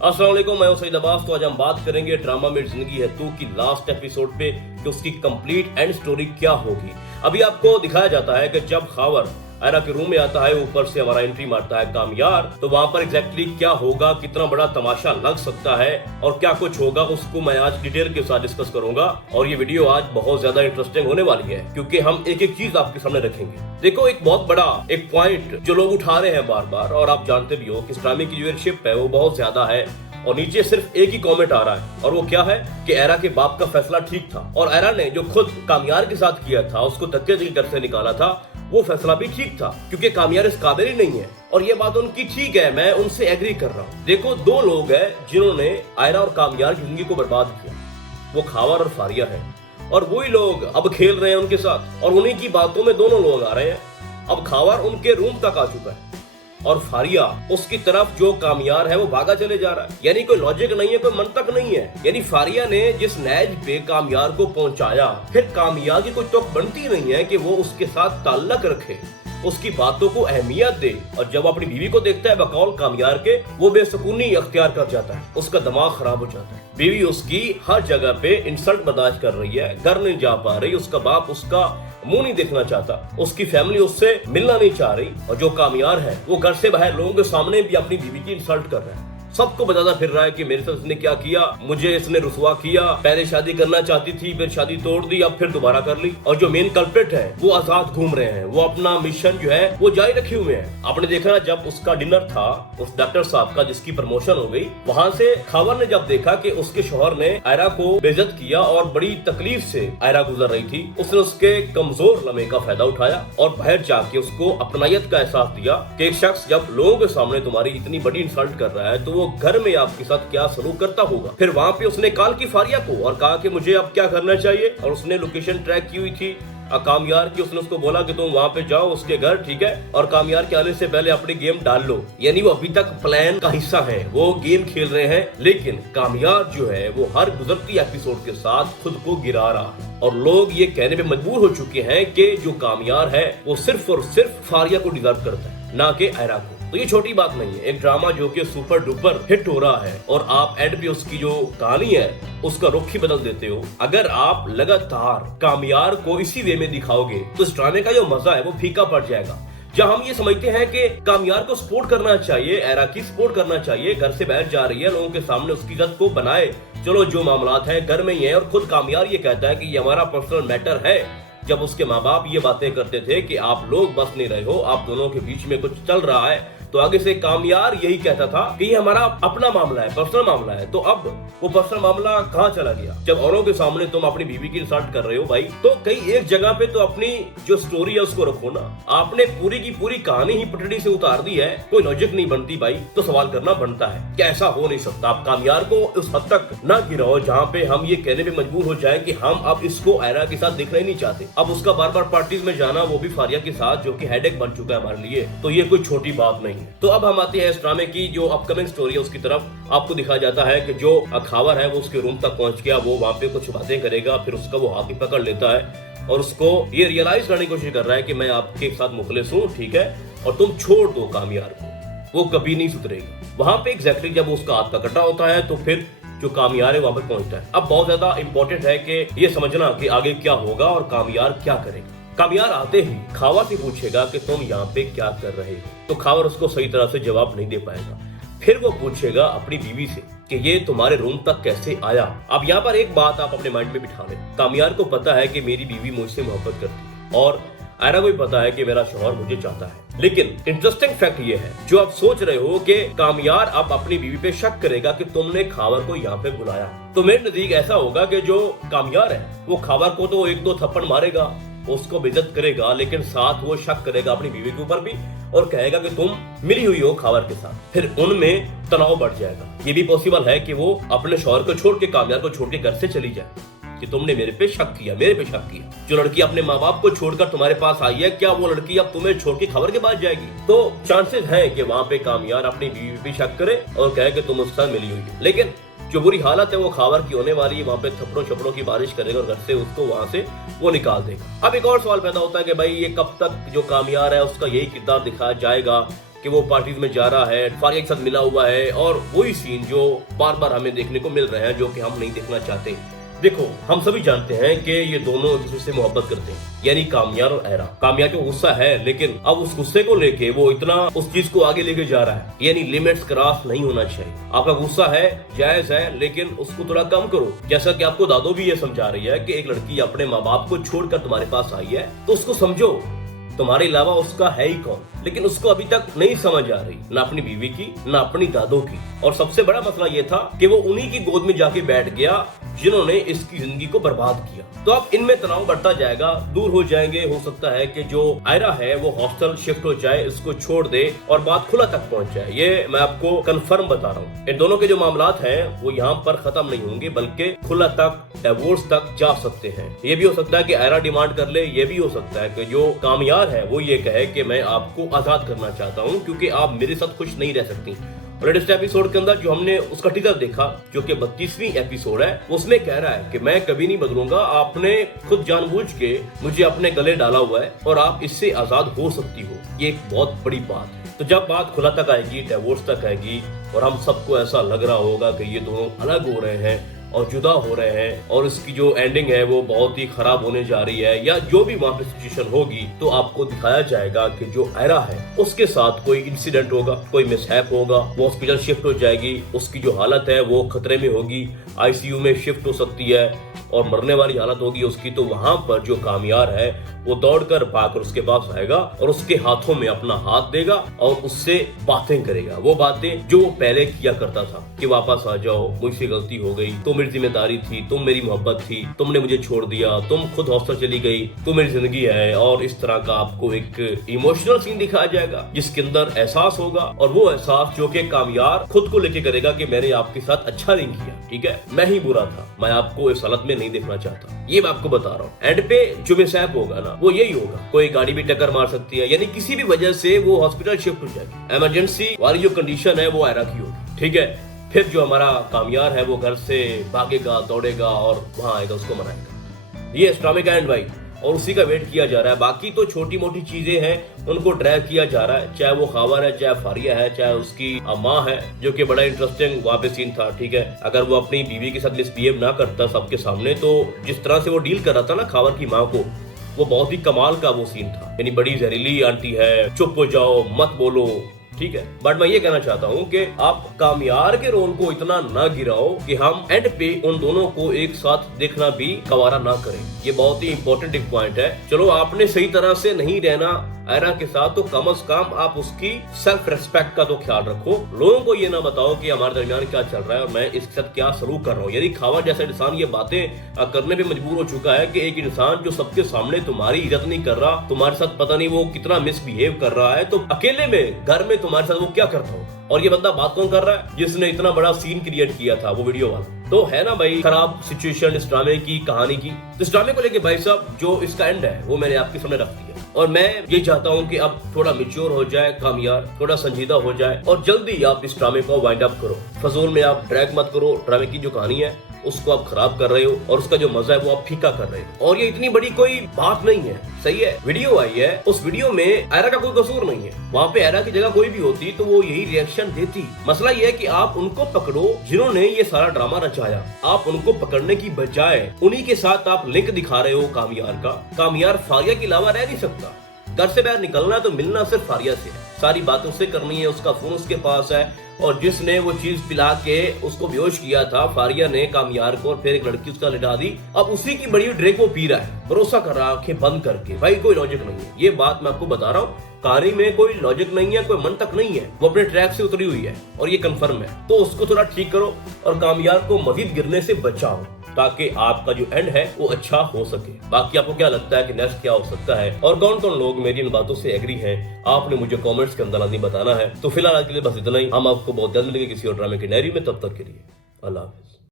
अस्सलाम वालेकुम, मैं हूं सईद अब्बास। तो आज हम बात करेंगे ड्रामा मेरी जिंदगी है तू की लास्ट एपिसोड पे कि उसकी कंप्लीट एंड स्टोरी क्या होगी। अभी आपको दिखाया जाता है कि जब खावर आयरा के रूम में आता है, ऊपर से हमारा एंट्री मारता है कामयार, तो वहां पर एग्जैक्टली क्या होगा, कितना बड़ा तमाशा लग सकता है और क्या कुछ होगा, उसको मैं आज डिटेल के साथ डिस्कस करूंगा। और ये वीडियो आज बहुत ज्यादा इंटरेस्टिंग होने वाली है क्योंकि हम एक एक चीज आपके सामने रखेंगे। देखो, एक बहुत बड़ा एक पॉइंट जो लोग उठा रहे हैं बार बार, और आप जानते भी हो कि इस ड्रामे की जो व्यूअरशिप है वो बहुत ज्यादा है, और नीचे सिर्फ एक ही कमेंट आ रहा है, और वो क्या है कि आयरा के बाप का फैसला ठीक था, और आयरा ने जो खुद कामयार के साथ किया था, उसको धक्के से घर से निकाला था, वो फैसला भी ठीक था क्योंकि कामयार इस काबिल ही नहीं है। और ये बात उनकी ठीक है, मैं उनसे एग्री कर रहा हूँ। देखो, दो लोग हैं जिन्होंने आयरा और कामयार की जिंदगी को बर्बाद किया, वो खावर और फारिया है, और वही लोग अब खेल रहे हैं उनके साथ, और उन्हीं की बातों में दोनों लोग आ रहे हैं। अब खावर उनके रूम तक आ चुका है और फारिया उसकी तरफ जो कामयार है वो भागा चले जा रहा है। यानी कोई लॉजिक नहीं है, कोई मंतक नहीं है। यानी फारिया ने जिस नैज पे कामयार को पहुंचाया, फिर कामयार की कोई तुक बनती नहीं है कि वो उसके साथ ताल्लुक रखे, उसकी बातों को अहमियत दे। और जब अपनी बीवी को देखता है बकौल कामयार के, वो बेसुकूनी अख्तियार कर जाता है, उसका दिमाग खराब हो जाता है। बीवी उसकी हर जगह पे इंसल्ट बर्दाश्त कर रही है, घर नहीं जा पा रही, उसका बाप उसका मुंह नहीं देखना चाहता, उसकी फैमिली उससे मिलना नहीं चाह रही, और जो कामयार है वो घर से बाहर लोगों के सामने भी अपनी बीवी की इंसल्ट कर रहा है, सबको बताता फिर रहा है कि मेरे साथ इसने क्या किया, मुझे इसने रुसवा किया, पहले शादी करना चाहती थी, फिर शादी तोड़ दी, अब फिर दोबारा कर ली। और जो मेन कल्प्रिट है वो आजाद घूम रहे हैं, वो अपना मिशन जो है वो जारी रखे हुए हैं। आपने देखा ना, जब उसका डिनर था उस डॉक्टर साहब का जिसकी प्रमोशन हो गई, वहां से खावर ने जब देखा कि उसके शौहर ने आयरा को बेइज्जत किया और बड़ी तकलीफ से आयरा गुजर रही थी, उसने उसके कमजोर लम्हे का फायदा उठाया और बाहर जाके उसको अपनायत का एहसास दिया कि एक शख्स जब लोगों के सामने तुम्हारी इतनी बड़ी इंसल्ट कर रहा है तो वो घर में आपके साथ क्या सलूक करता होगा। फिर वहां पे उसने कॉल की फारिया को और कहा कि मुझे अब क्या करना चाहिए, और उसने लोकेशन ट्रैक की हुई थी कामयार की। उसने उसको बोला कि तुम वहां पे जाओ उसके घर, ठीक है, और कामयार के आने से पहले अपनी गेम डाल लो। यानी वो अभी तक प्लान का हिस्सा है, वो गेम खेल रहे हैं, लेकिन कामयार जो है वो हर गुजरती एपिसोड के साथ खुद को गिरा रहा है, और लोग ये कहने पे मजबूर हो चुके हैं कि जो कामयार है वो सिर्फ और सिर्फ फारिया को डिजर्व करता है, ना कि आयरा को। तो ये छोटी बात नहीं है, एक ड्रामा जो कि सुपर डुपर हिट हो रहा है और आप एंड पे उसकी जो कहानी है उसका रुख ही बदल देते हो। अगर आप लगातार कामयार को इसी वे में दिखाओगे तो इस ड्रामे का जो मजा है वो फीका पड़ जाएगा। जहां हम ये समझते हैं कि कामयार को सपोर्ट करना चाहिए, आयरा की सपोर्ट करना चाहिए, घर से बाहर जा रही है, लोगों के सामने उसकी इज्जत को बनाए, चलो जो मामलात है घर में ही है, और खुद कामयार ये कहता है कि ये हमारा पर्सनल मैटर है। जब उसके माँ बाप ये बातें करते थे कि आप लोग बस नहीं रहे हो, आप दोनों के बीच में कुछ चल रहा है, तो आगे से कामयार यही कहता था कि ये हमारा अपना मामला है, पर्सनल मामला है। तो अब वो पर्सनल मामला कहाँ चला गया जब औरों के सामने तुम अपनी बीवी की इंसल्ट कर रहे हो? भाई, तो कई एक जगह पे तो अपनी जो स्टोरी है उसको रखो ना। आपने पूरी की पूरी कहानी ही पटड़ी से उतार दी है, कोई लॉजिक नहीं बनती भाई, तो सवाल करना बनता है कि ऐसा हो नहीं सकता। आप कामयार को उस हद तक ना गिराओ जहाँ पे हम ये कहने पे मजबूर हो जाए कि हम अब इसको आयरा के साथ देखना ही नहीं चाहते। अब उसका बार बार पार्टीज में जाना, वो भी फारिया के साथ, जो कि हेडेक बन चुका है हमारे लिए, तो ये कोई छोटी बात नहीं। तो अब हम आते हैं इस ड्रामे की जो अपकमिंग स्टोरी है उसकी तरफ। आपको दिखाया जाता है कि जो खावर है वो उसके रूम तक पहुंच गया, वो वहां पे कुछ बातें करेगा, फिर उसका वो हाथ ही पकड़ लेता है और उसको ये रियलाइज करने की कोशिश कर रहा है कि मैं आपके साथ मुखलिस हूँ, ठीक है, और तुम छोड़ दो कामयार को, वो कभी नहीं सुधरेगी। वहां पे एग्जैक्टली जब उसका हाथ पकड़ा होता है तो फिर जो कामयार है वहां पे पहुंचता है। अब बहुत ज्यादा इंपॉर्टेंट है कि ये समझना कि आगे क्या होगा और कामयार क्या करेगा। कामयार आते ही खावर से पूछेगा कि तुम यहाँ पे क्या कर रहे हो, तो खावर उसको सही तरह से जवाब नहीं दे पाएगा। फिर वो पूछेगा अपनी बीवी से कि ये तुम्हारे रूम तक कैसे आया। अब यहाँ पर एक बात आप अपने माइंड में बिठा लें, कामयार को पता है कि मेरी बीवी मुझसे मोहब्बत करती है, और आयरा को भी पता है कि मेरा शौहर मुझे चाहता है। लेकिन इंटरेस्टिंग फैक्ट ये है, जो आप सोच रहे हो कि कामयार अब अपनी बीवी पे शक करेगा कि तुमने खावर को यहाँ पे बुलाया, तो मेरे नजदीक ऐसा होगा कि जो कामयार है वो खावर को तो एक दो थप्पड़ मारेगा, उसको बेइज्जत करेगा, लेकिन साथ वो शक करेगा अपनी बीवी के ऊपर भी और कहेगा कि तुम मिली हुई हो खावर के साथ। फिर उनमें तनाव बढ़ जाएगा। ये भी पॉसिबल है कि वो अपने शौहर को छोड़ के, कामयार को छोड़ के घर से चली जाए कि तुमने मेरे पे शक किया, मेरे पे शक किया। जो लड़की अपने माँ बाप को छोड़कर तुम्हारे पास आई है, क्या वो लड़की अब तुम्हें छोड़ के खबर के पास जाएगी? तो चांसेस है कि वहां पे कामयार अपनी बीवी पे शक करे और कहे कि तुम उसके साथ मिली हुई है। लेकिन जो बुरी हालत है वो खावर की होने वाली है, वहां पे थप्पड़ों छपड़ों की बारिश करेगा और घर से उसको वहां से वो निकाल देगा। अब एक और सवाल पैदा होता है कि भाई ये कब तक जो कामयार है उसका यही किरदार दिखाया जाएगा कि वो पार्टीज में जा रहा है, फारिया के साथ मिला हुआ है, और वही सीन जो बार बार हमें देखने को मिल रहे हैं जो कि हम नहीं देखना चाहते। देखो, हम सभी जानते हैं कि ये दोनों एक दूसरे से मोहब्बत करते हैं, यानी कामयार और आयरा। कामयार को गुस्सा है, लेकिन अब उस गुस्से को लेके वो इतना उस चीज को आगे लेके जा रहा है, यानी लिमिट्स क्रॉस नहीं होना चाहिए। आपका गुस्सा है, जायज है, लेकिन उसको थोड़ा कम करो। जैसा कि आपको दादो भी ये समझा रही है कि एक लड़की अपने माँ बाप को छोड़कर तुम्हारे पास आई है, तो उसको समझो, तुम्हारे अलावा उसका है ही कौन। लेकिन उसको अभी तक नहीं समझ आ रही, ना अपनी बीवी की, ना अपनी दादों की। और सबसे बड़ा मसला ये था कि वो उन्हीं की गोद में जाके बैठ गया जिन्होंने इसकी जिंदगी को बर्बाद किया। तो अब इनमें तनाव बढ़ता जाएगा, दूर हो जाएंगे। हो सकता है कि जो आयरा है वो हॉस्टल शिफ्ट हो जाए, इसको छोड़ दे और बात खुला तक पहुंच जाए। ये मैं आपको कंफर्म बता रहा हूँ। इन दोनों के जो मामलात हैं वो यहाँ पर खत्म नहीं होंगे, बल्कि खुला तक, डिवोर्स तक जा सकते हैं। ये भी हो सकता है कि आयरा डिमांड कर ले, ये भी हो सकता है कि जो कामयार है वो ये कहे कि मैं आपको आजाद करना चाहता हूँ क्योंकि आप मेरे साथ खुश नहीं रह सकती। लेटेस्ट एपिसोड के अंदर जो हमने उसका टीजर देखा, जो कि 32वीं एपिसोड है, उसमें कह रहा है कि मैं कभी नहीं बदलूंगा, आपने खुद जानबूझ के मुझे अपने गले डाला हुआ है और आप इससे आजाद हो सकती हो। ये एक बहुत बड़ी बात है। तो जब बात खुला तक आएगी, डिवोर्स तक आएगी, और हम सबको ऐसा लग रहा होगा कि ये दोनों अलग हो रहे हैं और जुदा हो रहे हैं और इसकी जो एंडिंग है वो बहुत ही खराब होने जा रही है, या जो भी वहां पे सिचुएशन होगी, तो आपको दिखाया जाएगा कि जो आयरा है उसके साथ कोई इंसिडेंट होगा, कोई मिसहैप होगा, वो हॉस्पिटल शिफ्ट हो जाएगी, उसकी जो हालत है वो खतरे में होगी, आईसीयू में शिफ्ट हो सकती है और मरने वाली हालत होगी उसकी। तो वहां पर जो कामयार है वो दौड़कर भागकर उसके पास आएगा और उसके हाथों में अपना हाथ देगा और उससे बातें करेगा, वो बातें जो वो पहले किया करता था कि वापस आ जाओ, मुझसे गलती हो गई, तो मेरी जिम्मेदारी थी, तुम मेरी मोहब्बत थी, तुमने मुझे छोड़ दिया, तुम खुद हॉस्टल चली गई, तुम मेरी जिंदगी है। और इस तरह का आपको एक इमोशनल सीन दिखाया जाएगा जिसके अंदर एहसास होगा, और वो एहसास जो कि कामयार खुद को लेके करेगा कि मैंने आपके साथ अच्छा नहीं किया, ठीक है, मैं ही बुरा था, मैं आपको इस हालत में नहीं देखना चाहता। ये मैं आपको बता रहा हूँ। एंड पे जो मिसहैप होगा ना वो यही होगा, कोई गाड़ी भी टक्कर मार सकती है, यानी किसी भी वजह से वो हॉस्पिटल शिफ्ट हो जाएगी। इमरजेंसी वाली जो कंडीशन है वो आयरा की होगी, ठीक है। फिर जो हमारा कामयार है वो घर से भागेगा, दौड़ेगा और वहां आएगा, उसको मनाएगा। ये ड्रामे का एंड भाई, और उसी का वेट किया जा रहा है। बाकी तो छोटी मोटी चीजें हैं, उनको ड्रैग किया जा रहा है, चाहे वो खावर है, चाहे फारिया है, चाहे उसकी माँ है, जो कि बड़ा इंटरेस्टिंग वहाँ पे सीन था, ठीक है। अगर वो अपनी बीवी के साथ मिसबिहेव ना करता सबके सामने, तो जिस तरह से वो डील कर रहा था ना खावर की माँ को, वो बहुत ही कमाल का वो सीन था। यानी बड़ी जहरीली आंटी है, चुप हो जाओ, मत बोलो, ठीक है। बट मैं ये कहना चाहता हूँ कि आप कामयार के रोल को इतना ना गिराओ कि हम एंड पे उन दोनों को एक साथ देखना भी गवारा ना करें। ये बहुत ही इंपॉर्टेंट एक पॉइंट है। चलो, आपने सही तरह से नहीं रहना आयरा के साथ, तो कम से कम आप उसकी सेल्फ रेस्पेक्ट का तो ख्याल रखो। लोगों को ये ना बताओ कि हमारे दरमियान क्या चल रहा है और मैं इसके साथ क्या सलूक कर रहा हूँ। यदि खावर जैसा इंसान ये बातें करने पे मजबूर हो चुका है कि एक इंसान जो सबके सामने तुम्हारी इज्जत नहीं कर रहा, तुम्हारे साथ पता नहीं वो कितना मिसबिहेव कर रहा है, तो अकेले में घर में तुम्हारे साथ वो क्या करता हो। और ये बंदा बात कौन कर रहा है? जिसने इतना बड़ा सीन क्रिएट किया था, वो वीडियो वाला। तो है ना भाई खराब सिचुएशन इस ड्रामे की, कहानी की। तो इस ड्रामे को लेके भाई साहब जो इसका एंड है वो मैंने आपके सामने रख दिया, और मैं ये चाहता हूँ कि अब थोड़ा मैच्योर हो जाए कामयार, थोड़ा संजीदा हो जाए और जल्दी आप इस ड्रामे को वाइंड अप करो। फजूल में आप ड्रैग मत करो। ड्रामे की जो कहानी है उसको आप खराब कर रहे हो और उसका जो मजा है वो आप फीका कर रहे हो। और ये इतनी बड़ी कोई बात नहीं है, सही है। वीडियो आई है, उस वीडियो में आयरा का कोई कसूर नहीं है। वहाँ पे आयरा की जगह कोई भी होती तो वो यही रिएक्शन देती। मसला ये है कि आप उनको पकड़ो जिन्होंने ये सारा ड्रामा रचाया। आप उनको पकड़ने की बजाय उन्हीं के साथ आप लिंक दिखा रहे हो कामयार का। कामयार फारिया के अलावा रह नहीं सकता। घर से बाहर निकलना है तो मिलना सिर्फ फारिया से है, सारी बातें उससे करनी है, उसका फोन उसके पास है। और जिसने वो चीज पिला के उसको बेहोश किया था फारिया ने कामयार को, और फिर एक लड़की उसका लिटा दी, अब उसी की बड़ी ड्रिंक वो पी रहा है, भरोसा कर रहा है आंखें बंद करके। भाई कोई लॉजिक नहीं है, ये बात मैं आपको बता रहा हूँ। कहानी में कोई लॉजिक नहीं है, कोई मंतक नहीं है, वो अपने ट्रैक से उतरी हुई है और ये कंफर्म है। तो उसको थोड़ा ठीक करो और कामयार को मजीद गिरने से बचाओ ताकि आपका जो एंड है वो अच्छा हो सके। बाकी आपको क्या लगता है कि नेक्स्ट क्या हो सकता है और कौन कौन लोग मेरी इन बातों से एग्री हैं, आपने मुझे कमेंट्स के अंदर लाजमी बताना है। तो फिलहाल आज के लिए बस इतना ही। हम आपको बहुत जल्द मिलेंगे किसी और ड्रामे की डायरी में। तब तक के लिए अल्लाह हाफिज।